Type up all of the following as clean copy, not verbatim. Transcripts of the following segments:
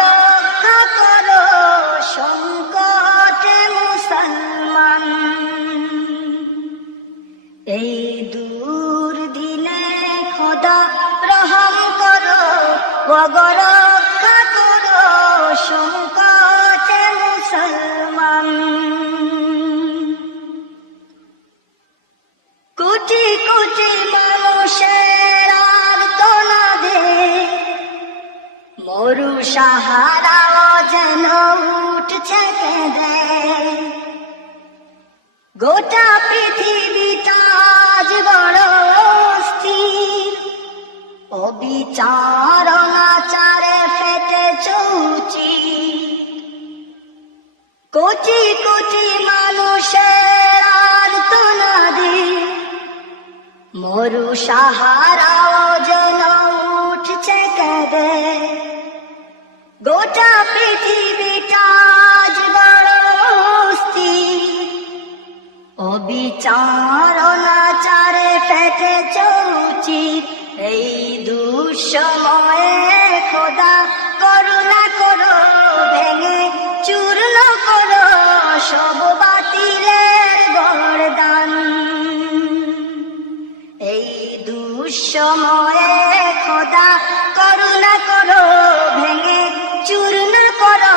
রক্ষা করো সংকটে মুসলমান। এই দূর দিনে খোদা রহম করো, ওগো রক্ষা করো সংকটে মুসলমান। কোটি কোটি মানুষের আর্তনাদে মরু সাহারাও যেন উঠছে কেঁদে। গোটা পৃথিবীটা আজ বড় অস্থির, অবিচার অনাচারে ফেটে চৌচি। কোটি কোটি মানুষের আর্তনাদে মরু সাহারাও যেন উঠছে কেঁদে। গোটা পৃথিবীটা আজ বড় অস্থির, অবিচার অনাচারে ফেটে চৌচির। এই দুঃসময়ে খোদা করুণা করো, ভেঙে চূর্ণ করো সব বাতিলের গর্দান। এই দুঃসময়ে খোদা করুণা করো, ভেঙে চূর্ণ করো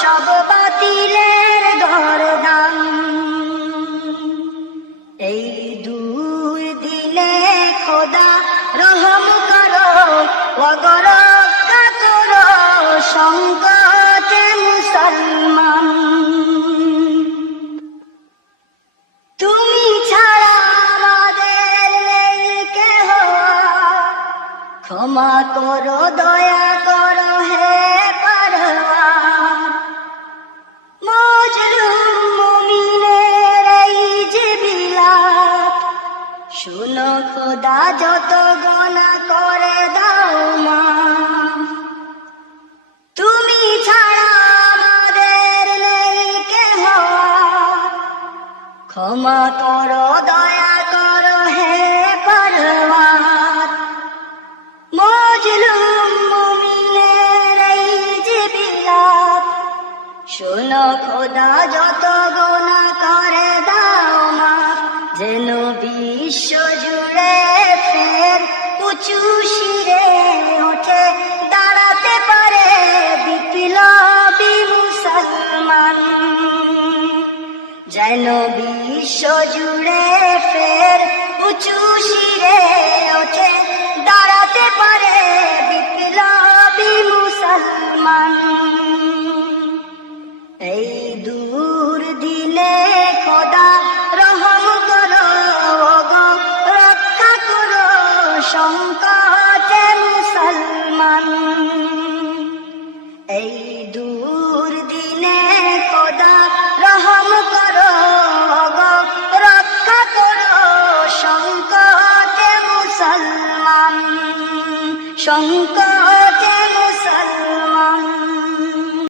সব বাতিলের গর্দান। এই দূর দিনে খোদা রহম করো, ওগো রক্ষা করো সংকটে মুসলমান। তুমি ছাড়া আমাদের নেই কেহ, ক্ষমা করো দয়া করো হে পারওয়ার। মজলুম মুমিনের এই যে বিলাপ, শোনো খোদা যত গুনাহ করে দাও মাফ। তুমি ছাড়া আমাদের নেই কেহ, ক্ষমা করো দয়া করো হে পারওয়ার। মজলুম মুমিনের এই যে বিলাপ, শোনো খোদা যত গুনাহ করে দাও মাফ। যেন বিশ্ব জুড়ে ফের উঁচু শিরে ওঠে দাঁড়াতে পারে বিপ্লবী মুসলমান। যেন বিশ্ব জুড়ে ফের উঁচু শিরে ওঠে দাঁড়াতে পারে বিপ্লবী মুসলমান। এই দূর দিনে খোদা রহম করো, ওগো রক্ষা করো সংকটে মুসলমান। এই দূর দিনে খোদা রহম করো, ওগো রক্ষা করো সংকটে মুসলমান। সংকট